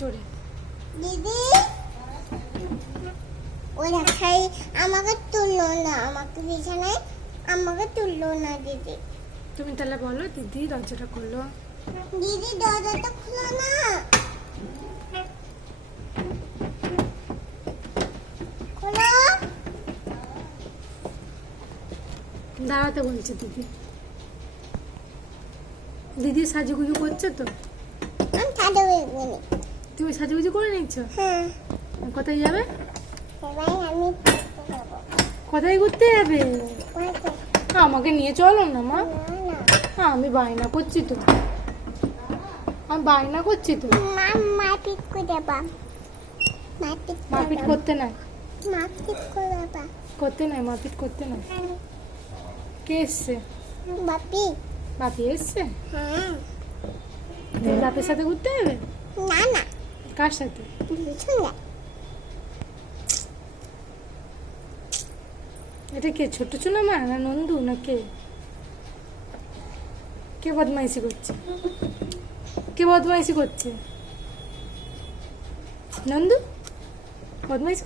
জোরে। দিদি ওরা খাই আমাকে তুললো না, আমাকে বিছানায় আমাকে তুললো না দিদি। তুমি তাহলে বলো দিদি দরজাটা খুললো। দিদি দরজাটা খুলো না। খোলো। দাঁড়াতে বলছে দিদি। দিদি সাজুগুজু করছে তো? আমি ছাদে বইনি। তুমি সাজুগুজু করে নিচ্ছ? হ্যাঁ, কোথায় যাবে? এবার আমি ঘুরতে যাবো। কোথায় ঘুরতে যাবে? কোথায়? আমাকে নিয়ে চলো না মা। না না, আমি বায়না করছি তো, আমি বায়না করছি তো। মা মারপিট করে দেবা। মারপিট মারপিট করতে নাই, মারপিট করে দেবা। করতে নাই, মারপিট করতে নাই। কে এসছে? বাপি। বাপি এসছে? হ্যাঁ। তুমি বাপের সাথে ঘুরতে যাবে? না না, কার সাথে? বুঝুন না। এটা কে, ছোট চুনা মা না নন্দু না কে? কে বদমাইশি করছে? কে বদমাইশি করছে? নন্দু বদমাইশি